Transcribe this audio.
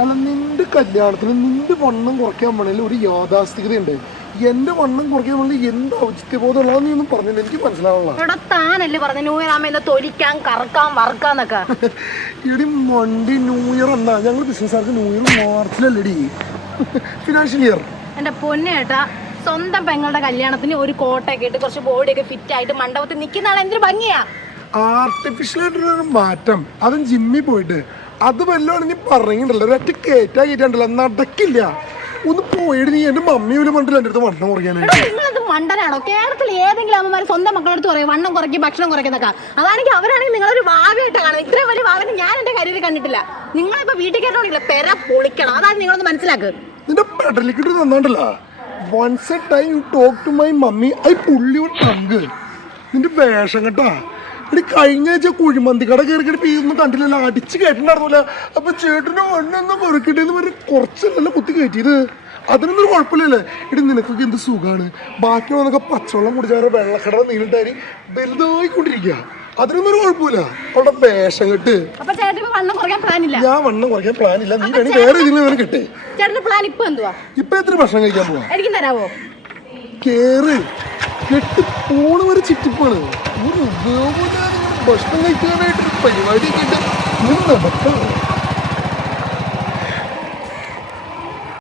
അല്ല നിന്റെ കല്യാണത്തിന് നിന്റെ വണ്ണം കുറയ്ക്കാൻ വേണമെങ്കിൽ ഒരു യാഥാസ്ഥികതയുണ്ട്. എന്റെ വണ്ണം കുറയ്ക്കാൻ വേണ്ടി എന്ത് ഔചിത്യബോധമുള്ള നീ ഒന്നും പറഞ്ഞില്ല, എനിക്ക് മനസ്സിലാവുള്ള. താനല്ലേ പറഞ്ഞു ന്യൂ ഇയർ ആകുമ്പോ തൊലിക്കാൻ കറക്കാൻ വറക്കാന്നൊക്കെ. ഇടി മണ്ടി ന്യൂ ഇയർ എന്നാ ഞങ്ങൾ ബിസിനസ്സുകാർക്ക് ന്യൂ ഇയർ മാർച്ചിലല്ലടി, ഫിനാൻഷ്യൽ ഇയർ. എന്റെ പൊന്നേട്ടാ, സ്വന്തം പെങ്ങളുടെ കല്യാണത്തിന് ഒരു കോട്ടയൊക്കെ ഇട്ട് കുറച്ച് ബോഡിയൊക്കെ ഫിറ്റ് ആയിട്ട് മണ്ഡപത്തിൽ നിൽക്കുന്ന ആൾ എന്തൊരു ഭംഗിയാ. ആർട്ടിഫിഷ്യൽ ആയിട്ടൊരു മാറ്റം, അതും ജിമ്മിൽ പോയിട്ട് അത് വല്ലോണം നീ പറഞ്ഞിട്ടുണ്ടല്ലോ, ഒരൊറ്റ കേറ്റാക്കിട്ടുണ്ടല്ലോ, നടക്കില്ല. ഒന്ന് പോയിട്ട് നീ എന്റെ മമ്മി പോലും പണ്ടില്ല എന്റെ അടുത്ത് വണ്ണം കുറയ്ക്കാനായിട്ട്. നിങ്ങളത് മണ്ടനാണോ? കേരളത്തിൽ ഏതെങ്കിലും അമ്മമാർ സ്വന്തം മക്കളടുത്ത് പറയും വണ്ണം കുറയ്ക്കും ഭക്ഷണം കുറയ്ക്കുന്നൊക്കെ. അതാണെങ്കിൽ അവരാണെങ്കിൽ നിങ്ങളൊരു വാവയായിട്ട് കാണും. ഇത്രയും വലിയ വാവനെ ഞാൻ എന്റെ കരിയറിൽ കണ്ടിട്ടില്ല. നിങ്ങളിപ്പോ വീട്ടിൽ കയറണമെന്നില്ല, പെര പൊളിക്കണം. അതാണ് നിങ്ങളൊന്ന് മനസ്സിലാക്കുക. നിന്റെ പെടലിക്കിട്ട് തന്നോണ്ടല്ല. Once a time you talk to my mummy, I pull your tongue. നിന്റെ വേഷം കേട്ടാ. എടി കഴിഞ്ഞ ആഴ്ച കുഴിമന്തി കട കയറി പീയൊന്നും കണ്ടില്ലല്ലോ, അടിച്ച് കയറ്റുണ്ടായിരുന്നില്ല. അപ്പൊ ചേട്ടന് വണ്ണൊന്നും കുറയ്ക്കട്ടേന്ന് പറഞ്ഞ് കുറച്ചല്ലല്ലോ കുത്തി കയറ്റിയത്. അതിനൊന്നും കുഴപ്പമില്ലല്ലേ. ഇടി നിനക്കൊക്കെ എന്ത് സുഖമാണ്. ബാക്കി വന്നൊക്കെ പച്ചവെള്ളം കുടിച്ചാൽ വെള്ളക്കട നീളിട്ടായി വലുതായിക്കൊണ്ടിരിക്കുക. അതിനൊന്നും കുഴപ്പമില്ല. അവളുടെ വേഷം കെട്ട്. ഞാൻ വണ്ണം കുറയ്ക്കാൻ പ്ലാനില്ല. നീ വേണി വേറെ ഇതിൽ കിട്ടേ. ഇപ്പൊ എത്ര ഭക്ഷണം കഴിക്കാൻ പോവാ? എനിക്ക് തരാവോ? കേറ് കെട്ട് പോണ് വരെ ചിറ്റിപ്പാണ്. ഒരു ഉപയോഗമില്ലാതെ ഭക്ഷണം കഴിക്കാനായിട്ടൊരു പരിപാടി കേട്ട് നടക്കാം.